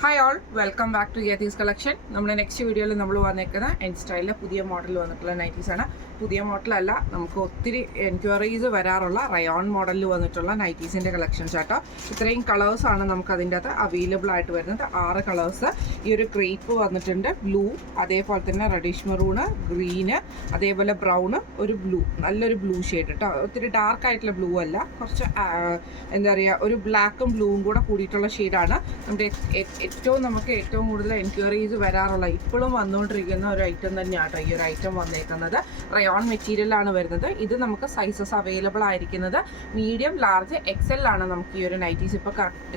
Hi all, welcome back to Yathi's collection. നമ്മുടെ next വീഡിയോയിൽ നമ്മൾ വന്നേക്കുന്ന എൻ സ്റ്റൈലിലെ പുതിയ മോഡൽ വന്നിട്ടുള്ള നൈറ്റീസാണ്. പുതിയ മോഡലല്ല, നമുക്ക് ഒത്തിരി എൻക്വയറീസ് വരാറുള്ള റയോൺ മോഡലിൽ വന്നിട്ടുള്ള നൈറ്റീസിൻ്റെ കളക്ഷൻസ് ആട്ടോ. ഇത്രയും കളേഴ്സാണ് നമുക്ക് അതിൻ്റെ അകത്ത് അവൈലബിൾ ആയിട്ട് വരുന്നത്. 6 കളേഴ്സ്. ഈ ഒരു ക്രേപ്പ് വന്നിട്ടുണ്ട്, ബ്ലൂ, അതേപോലെ തന്നെ റെഡിഷ് മെറൂണ്, ഗ്രീന്, അതേപോലെ ബ്രൗണ്, ഒരു ബ്ലൂ, നല്ലൊരു ബ്ലൂ ഷെയ്ഡ് കേട്ടോ. ഒത്തിരി ഡാർക്ക് ആയിട്ടുള്ള ബ്ലൂ അല്ല, കുറച്ച് എന്താ പറയുക, ഒരു ബ്ലാക്കും ബ്ലൂവും കൂടെ കൂടിയിട്ടുള്ള ഷെയ്ഡാണ്. നമ്മുടെ നമുക്ക് ഏറ്റവും കൂടുതൽ എൻക്വയറീസ് വരാറുള്ള, ഇപ്പോഴും വന്നുകൊണ്ടിരിക്കുന്ന ഒരു ഐറ്റം തന്നെയാണ് ഈ ഒരു ഐറ്റം വന്നേക്കുന്നത്. റയോൺ മെറ്റീരിയലാണ് വരുന്നത്. ഇത് നമുക്ക് സൈസസ് അവൈലബിൾ ആയിരിക്കുന്നത് മീഡിയം, ലാർജ്, എക്സൽ ആണ് നമുക്ക് ഈ ഒരു നൈറ്റീസ് ഇപ്പോൾ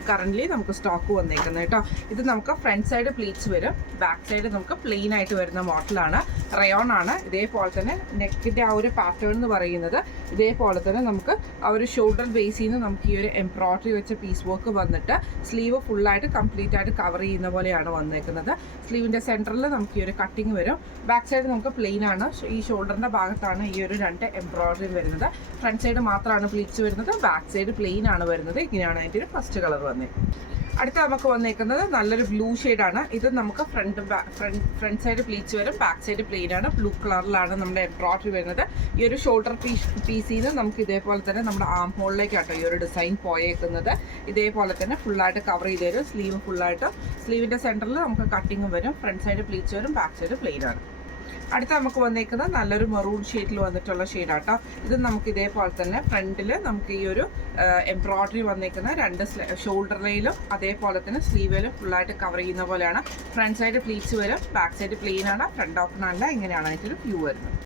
കറൻ്റ്ലി നമുക്ക് സ്റ്റോക്ക് വന്നേക്കുന്നത് കേട്ടോ. ഇത് നമുക്ക് ഫ്രണ്ട് സൈഡ് പ്ലീറ്റ്സ് വരും, ബാക്ക് സൈഡ് നമുക്ക് പ്ലെയിൻ ആയിട്ട് വരുന്ന മോഡലാണ്. റയോൺ ആണ്. ഇതേപോലെ തന്നെ നെക്കിൻ്റെ ആ ഒരു പാറ്റേൺ എന്ന് പറയുന്നത് ഇതേപോലെ തന്നെ നമുക്ക് ആ ഒരു ഷോൾഡർ ബേസിൽ നിന്ന് നമുക്ക് ഈ ഒരു എംബ്രോയിഡറി വെച്ച പീസ് വർക്ക് വന്നിട്ട് സ്ലീവ് ഫുള്ളായിട്ട് കംപ്ലീറ്റ് ആയിട്ട് കവർ ചെയ്യുന്ന പോലെയാണ് വന്നേക്കുന്നത്. സ്ലീവിൻ്റെ സെൻറ്ററിൽ നമുക്ക് ഈ ഒരു കട്ടിങ് വരും. ബാക്ക് സൈഡ് നമുക്ക് പ്ലെയിൻ ആണ്. ഈ ഷോൾഡറിൻ്റെ ഭാഗത്താണ് ഈ ഒരു 2 എംബ്രോയിഡറി വരുന്നത്. ഫ്രണ്ട് സൈഡ് മാത്രമാണ് പ്ലീറ്റ്സ് വരുന്നത്, ബാക്ക് സൈഡ് പ്ലെയിൻ ആണ് വരുന്നത്. ഇങ്ങനെയാണ് അതിൻ്റെ ഒരു ഫസ്റ്റ് കളർ വന്നേക്കുന്നത്. അടുത്ത നമുക്ക് വന്നേക്കുന്നത് നല്ലൊരു ബ്ലൂ ഷെയ്ഡാണ്. ഇത് നമുക്ക് ഫ്രണ്ട് സൈഡ് പ്ലീറ്റ്സ് വരും, ബാക്ക് സൈഡ് പ്ലെയിൻ ആണ്. ബ്ലൂ കളറിലാണ് നമ്മുടെ എംബ്രോയിഡറി വരുന്നത്. ഈ ഒരു ഷോൾഡർ പീസിൽ നിന്ന് നമുക്ക് ഇതേപോലെ തന്നെ നമ്മുടെ ആം ഹോളിലേക്കാട്ടോ ഈ ഒരു ഡിസൈൻ പോയേക്കുന്നത്. ഇതേപോലെ തന്നെ ഫുള്ളായിട്ട് കവർ ചെയ്ത് തരും. സ്ലീവ് ഫുള്ളായിട്ട്, സ്ലീവിൻ്റെ സെൻറ്ററിൽ നമുക്ക് കട്ടിങ്ങും വരും. ഫ്രണ്ട് സൈഡ് പ്ലീറ്റ്സ് വരും, ബാക്ക് സൈഡ് പ്ലെയിൻ ആണ്. അടുത്ത നമുക്ക് വന്നേക്കുന്നത് നല്ലൊരു മെറൂൺ ഷെയ്ഡിൽ വന്നിട്ടുള്ള ഷെയ്ഡാട്ടോ. ഇത് നമുക്ക് ഇതേപോലെ തന്നെ ഫ്രണ്ടിൽ നമുക്ക് ഈ ഒരു എംബ്രോയിഡറി വന്നേക്കുന്ന 2 ഷോൾഡറിലും അതേപോലെ തന്നെ സ്ലീവിലും ഫുള്ളായിട്ട് കവർ ചെയ്യുന്ന പോലെയാണ്. ഫ്രണ്ട് സൈഡ് പ്ലീറ്റ്സ് വരും, ബാക്ക് സൈഡ് പ്ലെയിൻ ആണ്, ഫ്രണ്ട് ഓപ്പൺ അല്ല. ഇങ്ങനെയാണ് അതിൻ്റെ ഒരു വ്യൂ വരുന്നത്.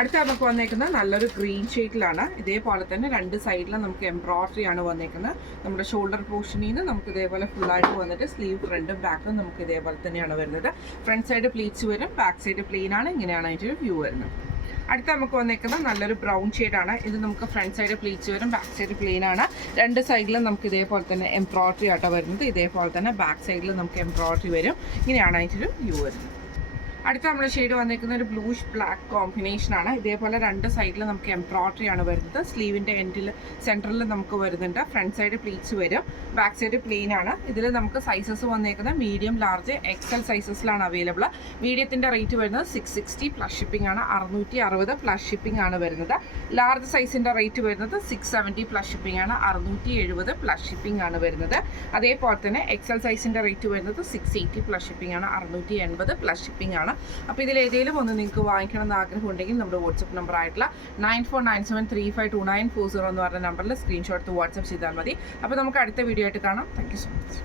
അടുത്ത നമുക്ക് വന്നേക്കുന്നത് നല്ലൊരു ഗ്രീൻ ഷെയ്ഡിലാണ്. ഇതേപോലെ തന്നെ 2 സൈഡിലും നമുക്ക് എംബ്രോയിഡറി ആണ് വന്നേക്കുന്നത്. നമ്മുടെ ഷോൾഡർ പോർഷനിൽ നിന്ന് നമുക്ക് ഇതേപോലെ ഫുള്ളായിട്ട് വന്നിട്ട് സ്ലീവ് ഫ്രണ്ടും ബാക്കും നമുക്ക് ഇതേപോലെ തന്നെയാണ് വരുന്നത്. ഫ്രണ്ട് സൈഡ് പ്ലീറ്റ്സ് വരും, ബാക്ക് സൈഡ് പ്ലെയിൻ ആണ്. ഇങ്ങനെയാണ് അതിൻ്റെ ഒരു വ്യൂ വരുന്നത്. അടുത്ത നമുക്ക് വന്നേക്കുന്നത് നല്ലൊരു ബ്രൗൺ ഷെയ്ഡാണ്. ഇത് നമുക്ക് ഫ്രണ്ട് സൈഡ് പ്ലീറ്റ്സ് വരും, ബാക്ക് സൈഡ് പ്ലെയിൻ ആണ്. 2 സൈഡിലും നമുക്ക് ഇതേപോലെ തന്നെ എംബ്രോയിഡറി ആട്ടോ വരുന്നത്. ഇതേപോലെ തന്നെ ബാക്ക് സൈഡിൽ നമുക്ക് എംബ്രോയിഡറി വരും. ഇങ്ങനെയാണ് അതിൻ്റെ ഒരു വ്യൂ വരുന്നത്. അടുത്ത നമ്മുടെ ഷെയ്ഡ് വന്നിരിക്കുന്ന ഒരു ബ്ലൂഷ് ബ്ലാക്ക് കോമ്പിനേഷൻ ആണ്. ഇതേപോലെ 2 സൈഡിൽ നമുക്ക് എംബ്രോയിഡറി ആണ് വരുന്നത്. സ്ലീവിൻ്റെ എൻഡിൽ സെൻറ്ററിൽ നമുക്ക് വരുന്നുണ്ട്. ഫ്രണ്ട് സൈഡ് പ്ലീറ്റ്സ് വരും, ബാക്ക് സൈഡ് പ്ലെയിൻ ആണ്. ഇതിൽ നമുക്ക് സൈസസ് വന്നേക്കുന്നത് മീഡിയം, ലാർജ്, എക്സൽ സൈസസിലാണ് അവൈലബിൾ. മീഡിയത്തിൻ്റെ റേറ്റ് വരുന്നത് 660 പ്ലസ് ഷിപ്പിംഗ് ആണ്. 660 പ്ലസ് ഷിപ്പിംഗ് ആണ് വരുന്നത്. ലാർജ് സൈസിൻ്റെ റേറ്റ് വരുന്നത് 670 പ്ലസ് ഷിപ്പിംഗ് ആണ്. 670 പ്ലസ് ഷിപ്പിംഗ് ആണ് വരുന്നത്. അതേപോലെ തന്നെ എക്സൽ സൈസിൻ്റെ റേറ്റ് വരുന്നത് 680 പ്ലസ് ഷിപ്പിംഗ് ആണ്. 680 പ്ലസ് ഷിപ്പിംഗ് ആണ്. അപ്പോൾ ഇതിൽ ഏതെങ്കിലും ഒന്ന് നിങ്ങൾക്ക് വാങ്ങിക്കണം എന്ന് ആഗ്രഹം ഉണ്ടെങ്കിൽ നമ്മുടെ വാട്സപ്പ് നമ്പർ ആയിട്ടുള്ള 9497352940 എന്ന് പറഞ്ഞ നമ്പറിൽ സ്ക്രീൻഷോട്ട് വാട്സപ്പ് ചെയ്താൽ മതി. അപ്പോൾ നമുക്ക് അടുത്ത വീഡിയോ ആയിട്ട് കാണാം. Thank you so much.